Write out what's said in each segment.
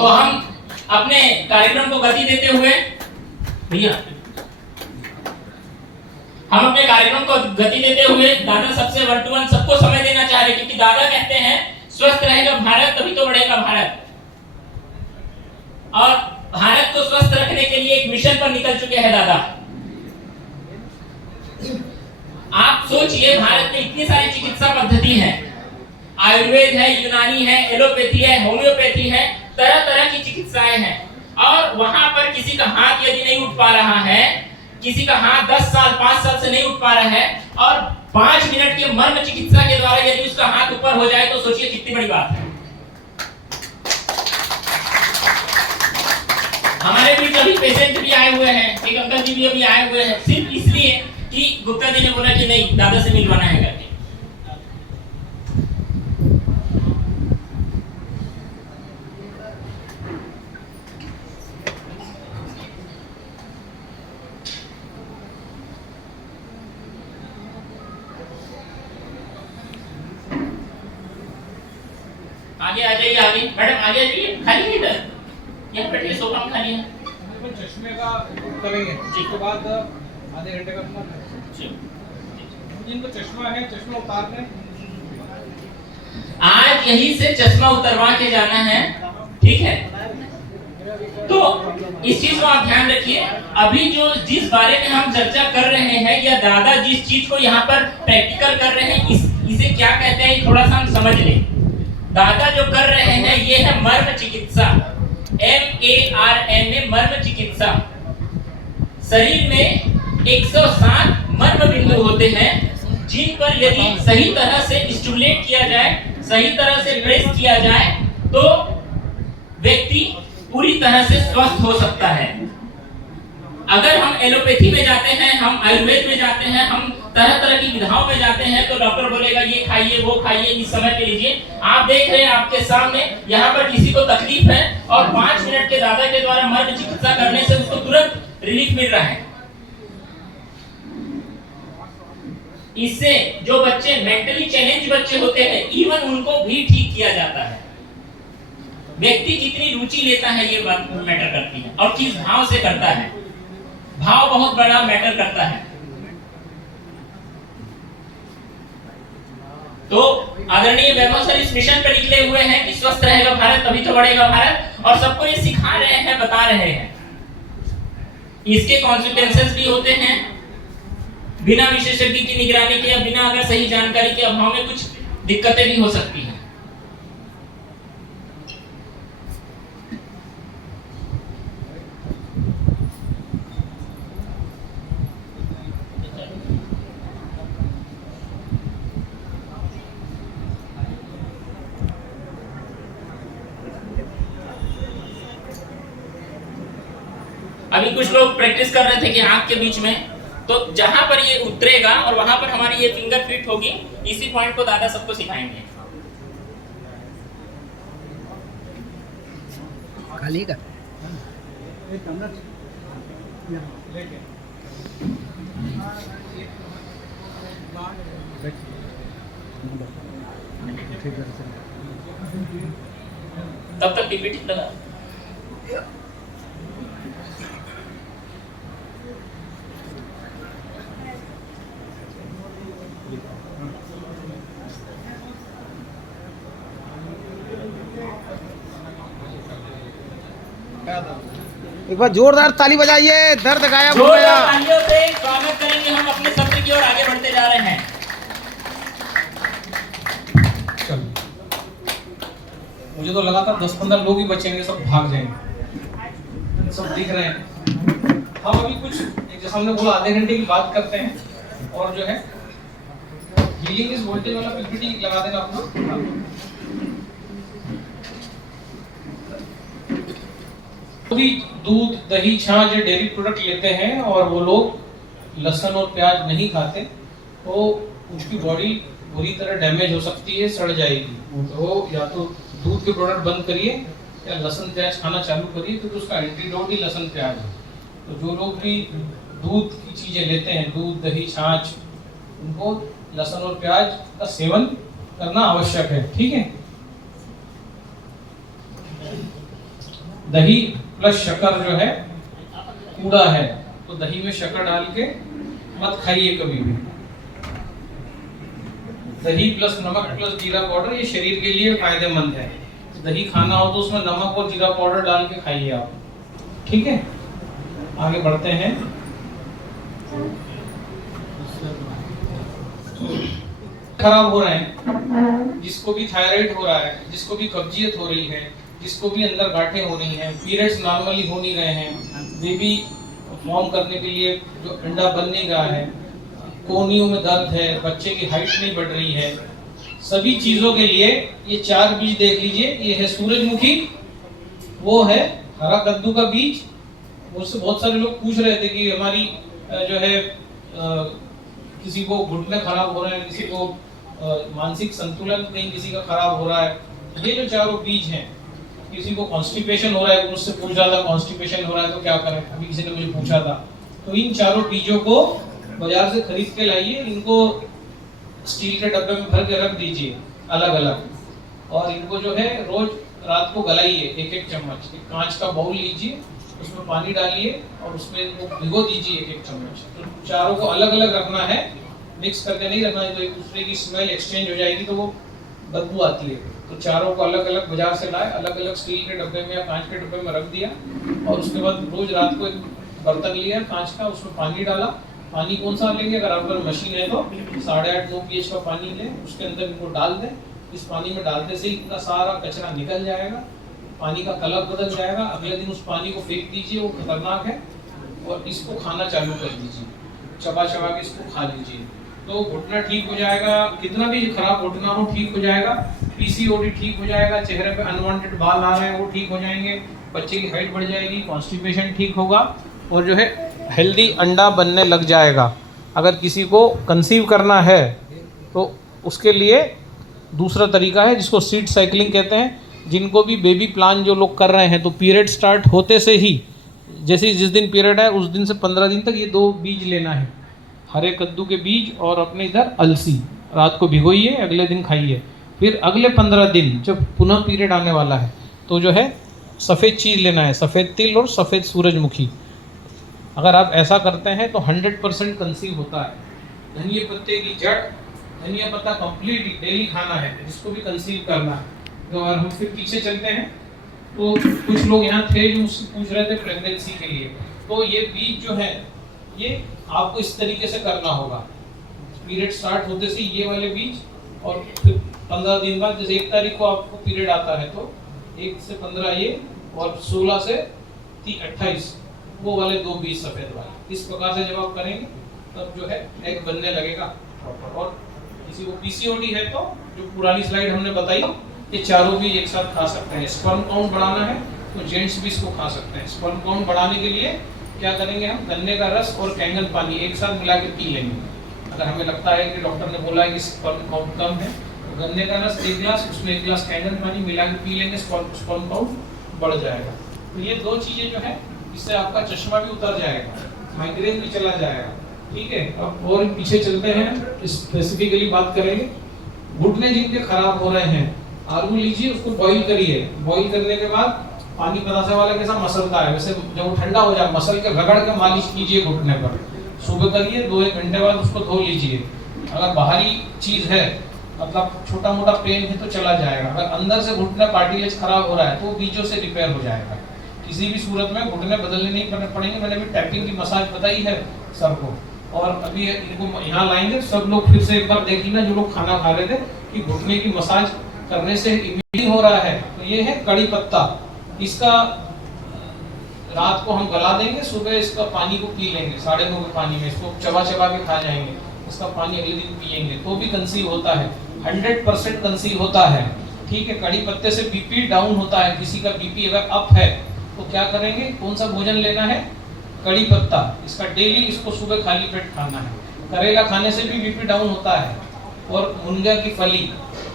तो हम अपने कार्यक्रम को गति देते हुए भैया हम अपने कार्यक्रम को गति देते हुए दादा सबसे 1 to 1 सबको समय देना चाह रहे हैं, क्योंकि दादा कहते हैं स्वस्थ रहेगा भारत तभी तो बढ़ेगा भारत। और भारत को स्वस्थ रखने के लिए एक मिशन पर निकल चुके हैं दादा। आप सोचिए, भारत में इतनी सारी चिकित्सा पद्धति है, आयुर्वेद है, यूनानी है, एलोपैथी है, होम्योपैथी है, तरह तरह की चिकित्साएं हैं। और वहां पर किसी का हाथ यदि नहीं उठ पा रहा है, किसी का हाथ 10 साल 5 साल से नहीं उठ पा रहा है, और 5 मिनट के मर्म चिकित्सा के द्वारा यदि उसका हाथ ऊपर हो जाए तो सोचिए कितनी बड़ी बात है। हमारे बीच अभी पेशेंट भी आए हुए हैं, एक अंकल जी भी अभी आए हुए हैं, सिर्फ इसलिए कि गुप्ता जी ने बोला कि नहीं दादा से मिलवाना है करके। आगे आ जाइए, आगे मैडम आगे आ जाइए, खाली है इधर, यहाँ बैठिए, सोफा में खाली है। चश्मे का करेंगे, उसके बाद आधे घंटे का अपना जिनको चश्मा है चश्मा उतारने, आज यहीं से चश्मा उतरवा के जाना है, ठीक है। तो इस चीज को आप ध्यान रखिए। अभी जो जिस बारे में हम चर्चा कर रहे हैं, या दादा जिस चीज को यहाँ पर प्रैक्टिकल कर रहे हैं, इसे क्या कहते हैं थोड़ा सा हम समझ लें। दादा जो कर रहे हैं ये है मर्म चिकित्सा, MARM, मर्म चिकित्सा। शरीर में 107 मर्म बिंदु होते हैं, जिन पर यदि सही तरह से स्टिमुलेट किया जाए, सही तरह से प्रेस किया जाए, तो व्यक्ति पूरी तरह से स्वस्थ हो सकता है। अगर हम एलोपैथी में जाते हैं, हम आयुर्वेद में जाते हैं, हम तरह तरह की विधाओं में जाते हैं, तो डॉक्टर बोलेगा ये खाइए वो खाइए, इस समय पे लीजिए। आप देख रहे हैं आपके सामने, यहाँ पर किसी को तकलीफ है और 5 मिनट के दादा के द्वारा मर्म चिकित्सा करने से उसको तुरंत रिलीफ मिल रहा है। इससे जो बच्चे मेंटली चैलेंज बच्चे होते हैं, इवन उनको भी ठीक किया जाता है। व्यक्ति कितनी रुचि लेता है ये बात मैटर करती है, और किस भाव से करता है। भाव बहुत बड़ा मैटर करता है। तो आदरणीय वैभव सर इस मिशन पर निकले हुए हैं कि स्वस्थ रहेगा भारत तभी तो बढ़ेगा भारत, और सबको ये सिखा रहे हैं, बता रहे हैं। इसके कॉन्सिक्वेंसेस भी होते हैं। बिना विशेषज्ञ की निगरानी के या बिना अगर सही जानकारी के अभाव में कुछ दिक्कतें भी हो सकती हैं। अभी कुछ लोग प्रैक्टिस कर रहे थे कि आंख के बीच में, तो जहां पर ये उतरेगा और वहां पर हमारी ये फिंगर फिट होगी, इसी पॉइंट को दादा सबको सिखाएंगे। खाली का तब तक पीपीटी लगा। एक बार जोरदार ताली बजाइए, दर्द गायब हो गया। तालियों से स्वागत करेंगे हम अपने सत्र की ओर आगे बढ़ते जा रहे हैं। मुझे तो लगा था 10-15 लोग ही बचेंगे, सब भाग जाएंगे, सब दिख रहे हैं। हम अभी कुछ जैसे हमने बोला आधे घंटे की बात करते हैं, और जो है हीलिंग इस वोल्टेज वाला पीपीटी लगा देना अपना। भी दूध दही छाछ या डेयरी प्रोडक्ट लेते हैं और वो लोग लहसुन और प्याज नहीं खाते, तो उसकी बॉडी बुरी तरह डैमेज हो सकती है, सड़ जाएगी। तो या तो दूध के प्रोडक्ट बंद करिए या लहसुन प्याज खाना चालू करिए, तो उसका एंटीडोट ही लहसुन प्याज है। तो जो लोग भी दूध की चीजें लेते हैं, दूध दही छाछ, उनको लहसुन और प्याज का सेवन करना आवश्यक है। ठीक है। दही प्लस शक्कर जो है कूड़ा है, तो दही में शक्कर डाल के मत खाइए कभी भी। दही प्लस नमक प्लस जीरा पाउडर ये शरीर के लिए फायदेमंद है। दही खाना हो तो उसमें नमक और जीरा पाउडर डाल के खाइए आप, ठीक है। आगे बढ़ते हैं। खराब हो रहे हैं, जिसको भी थायराइड हो रहा है, जिसको भी कब्जियत हो रही है, जिसको भी अंदर गांठें हो रही हैं, पीरियड्स नॉर्मली हो नहीं रहे हैं, बेबी फॉर्म करने के लिए जो अंडा बन नहीं रहा है, कोहनियों में दर्द है, बच्चे की हाइट नहीं बढ़ रही है, सभी चीजों के लिए ये 4 बीज देख लीजिए। ये है सूरजमुखी, वो है हरा कद्दू का बीज। मुझसे बहुत सारे लोग पूछ रहे थे कि हमारी जो है किसी को घुटने खराब हो रहे हैं, किसी को मानसिक संतुलन कहीं किसी का खराब हो रहा है। ये जो 4 बीज हैं, किसी को कॉन्स्टिपेशन हो रहा है, मुझसे पूछ रहा था कॉन्स्टिपेशन हो रहा है तो क्या करें, अभी किसी ने मुझे पूछा था। तो इन 4 बीजों को बाजार से खरीद के लाइए, इनको स्टील के डब्बे में भर के रख दीजिए अलग अलग, और इनको जो है रोज रात को गलाइए 1-1 चम्मच। एक कांच का बाउल लीजिए, उसमें पानी डालिए और उसमें इनको भिगो दीजिए 1-1 चम्मच। तो चारों को अलग अलग रखना है, मिक्स करके नहीं रखना है, तो एक दूसरे की स्मेल एक्सचेंज हो जाएगी तो वो बदबू आती है। तो चारों को अलग अलग बाजार से लाए, अलग अलग स्टील के डब्बे में या कांच के डब्बे में रख दिया, और उसके बाद रोज रात को एक बर्तन लिया कांच का, उसमें पानी डाला। पानी कौन सा लेंगे, अगर आप मशीन है तो 8.5-9 pH का पानी लें, उसके अंदर इनको डाल दें। इस पानी में डालते से ही इनका सारा कचरा निकल जाएगा, पानी का कलर बदल जाएगा। अगले दिन उस पानी को फेंक दीजिए, वो खतरनाक है, और इसको खाना चालू कर दीजिए, चबा चबा के इसको खा लीजिए, तो घुटना ठीक हो जाएगा। कितना भी खराब घुटना हो ठीक हो जाएगा, पीसीओडी ठीक हो जाएगा, चेहरे पे अनवांटेड बाल आ रहे हैं वो ठीक हो जाएंगे, बच्चे की हाइट बढ़ जाएगी, कॉन्स्टिपेशन ठीक होगा, और जो है हेल्दी अंडा बनने लग जाएगा। अगर किसी को कंसीव करना है तो उसके लिए दूसरा तरीका है जिसको सीड साइकिलिंग कहते हैं। जिनको भी बेबी प्लान जो लोग कर रहे हैं, तो पीरियड स्टार्ट होते से ही, जैसे जिस दिन पीरियड है उस दिन से 15 दिन तक ये 2 बीज लेना है, हरे कद्दू के बीज और अपने इधर अलसी। रात को भिगोइए, अगले दिन खाइए। फिर अगले 15 दिन जब पुनः पीरियड आने वाला है तो जो है सफ़ेद चीज़ लेना है, सफ़ेद तिल और सफ़ेद सूरजमुखी। अगर आप ऐसा करते हैं तो 100% कंसीव होता है। धनिया पत्ते की जड़, धनिया पत्ता कंप्लीट डेली खाना है जिसको भी कंसीव करना है। तो अगर हम फिर पीछे चलते हैं तो कुछ लोग यहाँ थे जो मुझसे पूछ रहे थे प्रेगनेंसी के लिए, तो ये बीज जो है ये आपको इस तरीके से करना होगा। पीरियड स्टार्ट होते से ये वाले बीज, और फिर 15 दिन बाद, जैसे 1 तारीख को आपको पीरियड आता है तो 1 से 15 ये, और 16 से 28 वो वाले 2 बीज सफ़ेद वाले। इस प्रकार से जब आप करेंगे तब जो है एग बनने लगेगा प्रॉपर। और किसी को पीसीओडी है तो जो पुरानी स्लाइड हमने बताई, ये चारों भी एक साथ खा सकते हैं। स्पर्म काउंट बढ़ाना है तो जेंट्स भी इसको खा सकते हैं। स्पर्म काउंट बढ़ाने के लिए क्या करेंगे, हम गन्ने का रस और कैंगन पानी एक साथ मिला के पी लेंगे। अगर हमें लगता है कि डॉक्टर ने बोला है कि स्पर्म काउंट कम है, तो गन्ने का रस 1 गिलास, उसमें 1 गिलास कैंगन पानी मिला के पी लेंगे, स्पर्म काउंट बढ़ जाएगा। तो ये 2 चीज़ें जो है, इससे आपका चश्मा भी उतर जाएगा, माइग्रेन भी चला जाएगा, ठीक है। अब और पीछे चलते हैं, स्पेसिफिकली बात करेंगे। घुटने जिनके खराब हो रहे हैं, आलू लीजिए, उसको बॉईल करिए। बॉईल करने के बाद पानी पतासे वाला कैसा मसलता है, वैसे जब वो ठंडा हो जाए मसल के रगड़ के मालिश कीजिए घुटने पर। सुबह करिए, 2-1 घंटे बाद उसको धो लीजिए। अगर बाहरी चीज़ है, मतलब छोटा मोटा पेन है तो चला जाएगा। अगर अंदर से घुटना कार्टिलेज खराब हो रहा है तो बीजों से रिपेयर हो जाएगा। किसी भी सूरत में घुटने बदलने नहीं पड़ेंगे। मैंने अभी टैपिंग की मसाज बताई है सर को, और अभी इनको यहाँ लाएंगे। सब लोग फिर से एक बार देख लेना जो लोग खाना खा रहे थे कि घुटने की मसाज करने से इम्यूनिटी हो रहा है। तो ये है कड़ी पत्ता, इसका रात को हम गला देंगे, सुबह इसका पानी को पी लेंगे 9:30 के पानी में, इसको चबा चबा के खा जाएंगे, इसका पानी अगले दिन पिएंगे तो भी कंसीव होता है। 100% कंसीव होता है, ठीक है। कड़ी पत्ते से बीपी डाउन होता है। किसी का बीपी अगर अप है तो क्या करेंगे, कौन सा भोजन लेना है, कड़ी पत्ता, इसका डेली इसको सुबह खाली पेट खाना है। करेला खाने से भी बीपी डाउन होता है, और मुनगा की फली,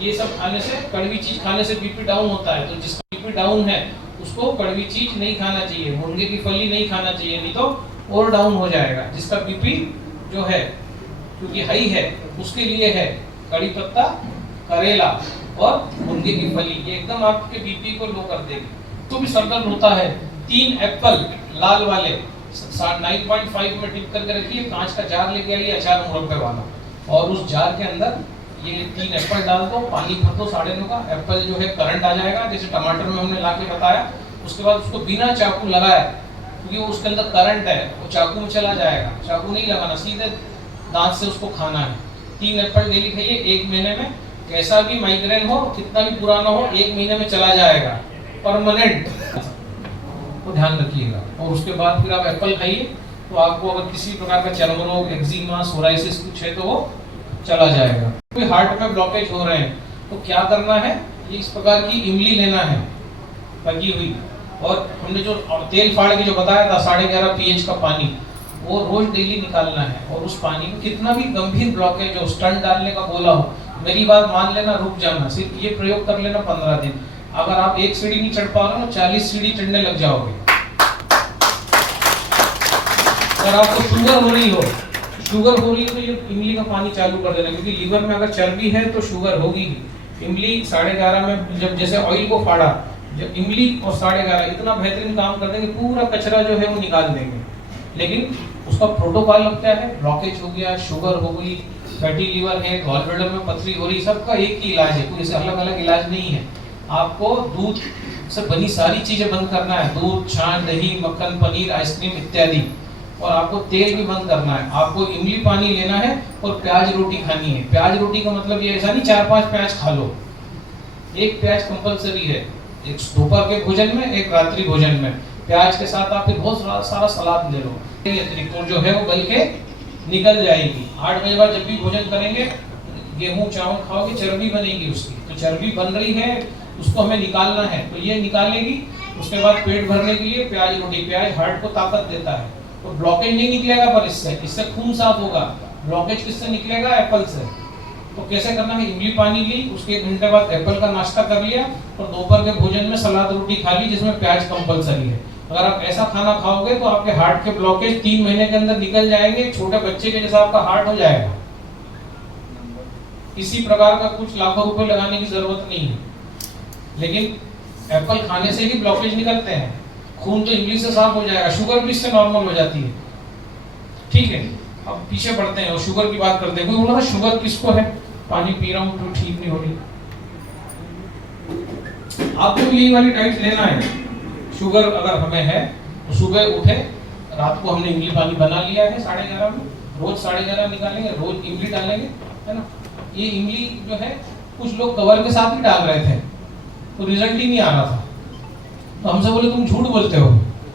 ये सब खाने से, कड़वी चीज खाने से बीपी डाउन होता है। तो जिसका बीपी डाउन है उसको कड़वी चीज नहीं खाना चाहिए, मुनगे की फली नहीं खाना चाहिए, नहीं तो और डाउन हो जाएगा। जिसका बीपी जो है क्योंकि हाई है उसके लिए है कड़ी पत्ता, करेला और मुनगे की फली, ये एकदम आपके बीपी को लो कर देगी। तो भी सर्कल होता है। 3 एप्पल लाल वाले 9.5 में डिप करके रखिए, कांच का जार लेके आइए अचार मुरब्बे वाला, और उस जार के अंदर ये 3 एप्पल डाल दो, पानी भर दो 9.5 का। एप्पल जो है करंट आ जाएगा, जैसे टमाटर में हमने ला के बताया। उसके बाद उसको बिना चाकू लगाए, क्योंकि उसके अंदर करंट है, वो चाकू में चला जाएगा, चाकू नहीं लगाना, सीधे दांत से उसको खाना है। 3 एप्पल डेली खाइए, 1 महीने में कैसा भी माइग्रेन हो, कितना भी पुराना हो, 1 महीने में चला जाएगा, परमानेंट। तो ध्यान रखिएगा। और उसके बाद फिर आप एप्पल खाइए, तो आपको अगर किसी प्रकार का चर्म रोग, एक्जिमा, सोराइसिस कुछ है तो वो चला जाएगा। कोई हार्ट में ब्लॉकेज हो रहे हैं तो क्या करना है, ये इस प्रकार की इमली लेना है पकी हुई, और हमने जो तेल फाड़ के जो बताया था 11.5 pH का पानी, वो रोज डेली निकालना है। और उस पानी में कितना भी गंभीर ब्लॉकेज हो, स्टंट डालने का बोला हो, मेरी बात मान लेना, रुक जाना, सिर्फ ये प्रयोग कर लेना 15 दिन। अगर आप 1 सीढ़ी नहीं चढ़ पा रहे हो, 40 सीढ़ी चढ़ने लग जाओगे। अगर आपको शुगर हो रही हो तो ये इमली का पानी चालू कर देना, क्योंकि लीवर में अगर चर्बी है तो शुगर होगी ही। इमली 11.5 में जब जैसे ऑयल को फाड़ा, जब इमली और 11.5 इतना बेहतरीन काम कर देंगे, पूरा कचरा जो है वो निकाल देंगे। लेकिन उसका प्रोटोकॉल अब क्या है, ब्लॉकेज हो गया, शुगर हो गई, फैटी लीवर है, गॉल ब्लैडर में पथरी हो रही, सबका एक ही इलाज है, कोई ऐसे अलग अलग इलाज नहीं है। आपको दूध से बनी सारी चीजें बंद करना है, दूध, छाछ, दही, मक्खन, पनीर, आइसक्रीम इत्यादि। और आपको तेल भी बंद करना है। आपको इमली पानी लेना है और प्याज रोटी खानी है। प्याज रोटी का मतलब ये ऐसा नहीं 4-5 प्याज खा लो, 1 प्याज कंपलसरी है, एक दोपहर के भोजन में, एक रात्रि भोजन में। प्याज के साथ आप फिर बहुत सारा सलाद ले लो, तो जो है वो गल के निकल जाएगी। 8 बजे बाद जब भी भोजन करेंगे, गेहूं चावल खाओगे, चर्बी बनेगी उसकी, तो चर्बी बन रही है, उसको हमें निकालना है, तो ये निकालेगी। उसके बाद पेट भरने के लिए प्याज रोटी, प्याज हार्ट को ताकत देता है, तो ब्लॉकेज नहीं निकलेगा, पर इससे खून साफ होगा। ब्लॉकेज किससे निकलेगा, एप्पल से। तो कैसे करना है, इमली पानी ली, उसके 1 घंटे बाद एप्पल का नाश्ता कर लिया, और दोपहर के भोजन में सलाद रोटी खा ली, जिसमें प्याज कंपलसरी है। अगर आप ऐसा खाना खाओगे तो आपके हार्ट के ब्लॉकेज 3 महीने के अंदर निकल जाएंगे, छोटे बच्चे के जैसा आपका हार्ट हो जाएगा। किसी प्रकार का कुछ लाखों रुपए लगाने की जरूरत नहीं है। लेकिन एप्पल खाने से ही ब्लॉकेज निकलते हैं, खून तो इमली से साफ हो जाएगा, शुगर भी इससे नॉर्मल हो जाती है। ठीक है, अब पीछे बढ़ते हैं और शुगर की बात करते हैं। कोई बोला शुगर किसको है, पानी पी रहा हूं तो ठीक नहीं हो रही। आपको भी यही वाली डाइट लेना है। शुगर अगर हमें है तो सुबह उठे, रात को हमने इमली पानी बना लिया है 11.5 में, रोज 11.5 निकालेंगे, रोज इमली डालेंगे, है ना। ये इमली जो है कुछ लोग कवर के साथ ही डाल रहे थे, तो रिजल्ट ही नहीं आ रहा था। तो हमसे बोले तुम झूठ बोलते हो,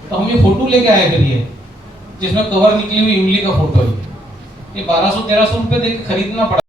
तो हम ये फोटो लेके आए करिए जिसमें कवर निकली हुई इमली का फोटो है। ये 1200-1300 रुपए देके खरीदना पड़ा।